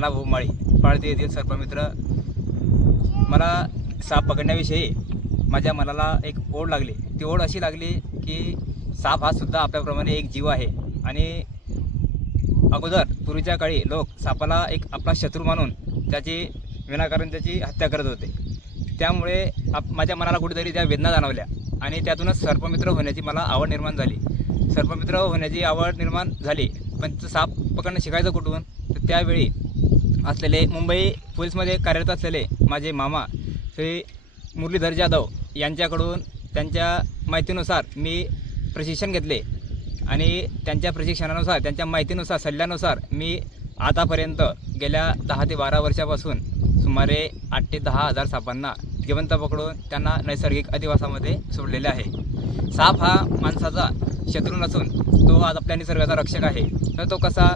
नानाभाऊ माळी पाळते येथील सर्पमित्र मला साप पकडण्याविषयी माझ्या मनाला एक ओढ लागली. ती ओढ अशी लागली की साप हा सुद्धा आपल्याप्रमाणे एक जीव आहे. आणि अगोदर पूर्वीच्या काळी लोक सापाला एक आपला शत्रू मानून त्याची विनाकारण त्याची हत्या करत होते. त्यामुळे आप माझ्या मनाला कुठेतरी त्या वेदना जाणवल्या आणि त्यातूनच सर्पमित्र होण्याची मला आवड निर्माण झाली. सर्पमित्र होण्याची आवड निर्माण झाली. पण साप पकडणं शिकायचं कुठून? तर त्यावेळी असलेले मुंबई पोलीसमध्ये कार्यरत असलेले माझे मामा श्री मुरलीधर जाधव यांच्याकडून त्यांच्या माहितीनुसार मी प्रशिक्षण घेतले आणि त्यांच्या प्रशिक्षणानुसार त्यांच्या माहितीनुसार सल्ल्यानुसार मी आतापर्यंत गेल्या दहा ते बारा वर्षापासून सुमारे आठ ते दहा हजार सापांना जिवंत पकडून त्यांना नैसर्गिक अधिवासामध्ये सोडलेले आहे. साप हा माणसाचा शत्रू नसून तो आज आपल्या निसर्गाचा रक्षक आहे. तर तो कसा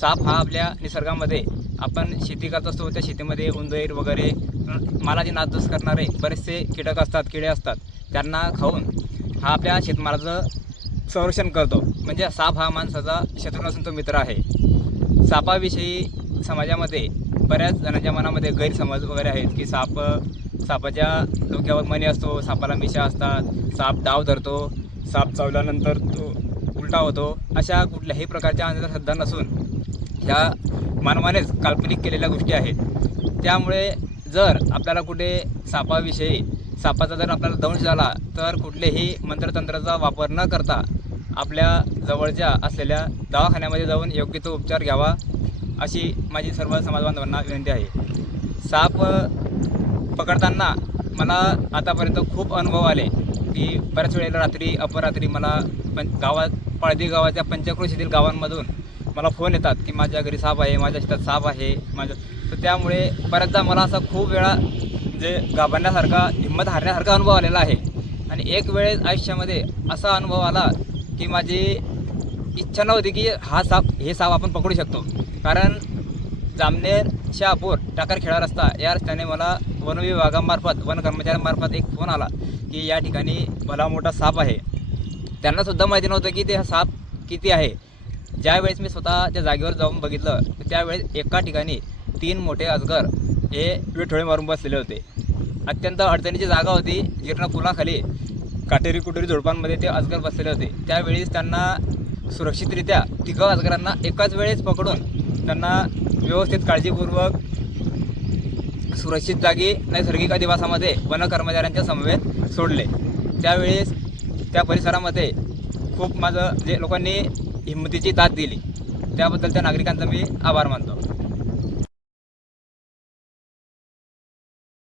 साप हा आपल्या निसर्गामध्ये आपण शेती करत असतो त्या शेतीमध्ये उंदीर वगैरे मालाची नासधूस करणारे बरेचसे कीटक असतात किडे असतात. त्यांना खाऊन हा आपल्या शेतमालाचं संरक्षण करतो. म्हणजे साप हा माणसाचा शत्रू नसून तो मित्र आहे. सापाविषयी समाजामध्ये बऱ्याच जणांच्या मनामध्ये गैरसमज वगैरे आहेत की साप सापाच्या डोक्यावर मणी असतो सापाला मिशा असतात साप डाव धरतो साप चावल्यानंतर तो उलटा होतो. अशा कुठल्याही प्रकारच्या अंधश्रद्धा नसून ह्या मानवानेच काल्पनिक केलेल्या गोष्टी आहेत. त्यामुळे जर आपल्याला कुठे सापाविषयी सापाचा जर आपल्याला दंश झाला तर कुठलेही मंत्रतंत्राचा वापर न करता आपल्या जवळच्या असलेल्या दवाखान्यामध्ये जाऊन योग्य तो उपचार घ्यावा अशी माझी सर्व समाजबांधवांना विनंती आहे. साप पकडताना मला आतापर्यंत खूप अनुभव आले की बऱ्याच वेळेला रात्री अपरात्री मला पण गावात पळदी गावाच्या पंचक्रोशीतील गावांमधून मला फोन येतात की माझ्या घरी साप आहे माझ्या शेतात साप आहे माझ्या तर त्यामुळे बऱ्याचदा मला असा खूप वेळा म्हणजे घाबरण्यासारखा हिंमत हारण्यासारखा अनुभव आलेला आहे. आणि एक वेळेस आयुष्यामध्ये असा अनुभव आला की माझी इच्छा नव्हती की हा साप हे साप आपण पकडू शकतो. कारण जामनेर शहापूर टाकर खेळा रस्ता या रस्त्याने मला वन विभागामार्फत वन कर्मचाऱ्यांमार्फत एक फोन आला की या ठिकाणी भला मोठा साप आहे. त्यांनासुद्धा माहिती नव्हतं की ते हा साप किती आहे. ज्यावेळेस मी स्वतः त्या जागेवर जाऊन बघितलं तर त्यावेळेस एका ठिकाणी तीन मोठे अजगर हे विठोळे मारून बसलेले होते. अत्यंत अडचणीची जागा होती जीर्ण पुलाखाली काटेरी कुटेरी झुडपांमध्ये ते अजगर बसलेले होते. त्यावेळेस त्यांना सुरक्षितरित्या तिघं अजगरांना एकाच वेळेस पकडून त्यांना व्यवस्थित काळजीपूर्वक सुरक्षित जागी नैसर्गिक अधिवासामध्ये वन कर्मचाऱ्यांच्या समवेत सोडले. त्यावेळेस त्या परिसरामध्ये खूप माझं जे लोकांनी हिंमतीची दाद दिली. त्याबद्दल त्या नागरिकांचा मी आभार मानतो.